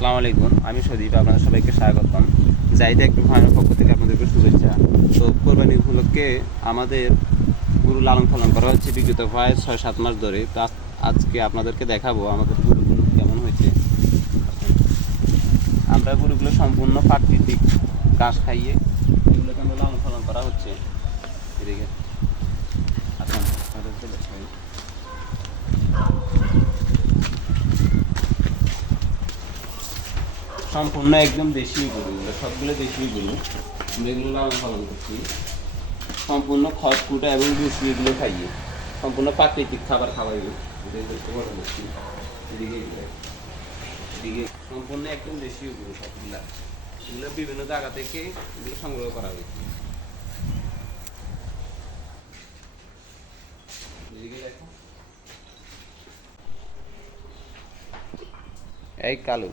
আসসালামু আলাইকুম, আমি সদীপ। আপনাদের সবাইকে স্বাগতম। জাহিদ একটু ফার্মের পক্ষ থেকে আপনাদেরকে শুভেচ্ছা। তো কোরবানি উপলক্ষে আমাদের গরু লালন পালন করা হচ্ছে বিগত প্রায় 6-7 মাস ধরে। তো আজকে আপনাদেরকে দেখাবো আমাদের গরুগুলো কেমন হয়েছে। আমরা গরুগুলো সম্পূর্ণ প্রাকৃতিক ঘাস খাইয়ে এগুলোকে আমরা লালন পালন করা হচ্ছে। এদিকে আসুন, আপনাদেরকে দেখাই। সম্পূর্ণ একদম দেশি গরু, এগুলো সবগুলো দেশি গরু। আমরা এগুলো লালন পালন করছি সম্পূর্ণ খড়কুটা এবং ভুসি এগুলো খাইয়ে, সম্পূর্ণ প্রাকৃতিক খাবার খাওয়াই করছি। এদিকে এদিকে সম্পূর্ণ একদম দেশি গরু সবগুলা। এগুলো বিভিন্ন জায়গা থেকে এগুলো সংগ্রহ করা হয়েছে। এদিকে দেখো, এই কালো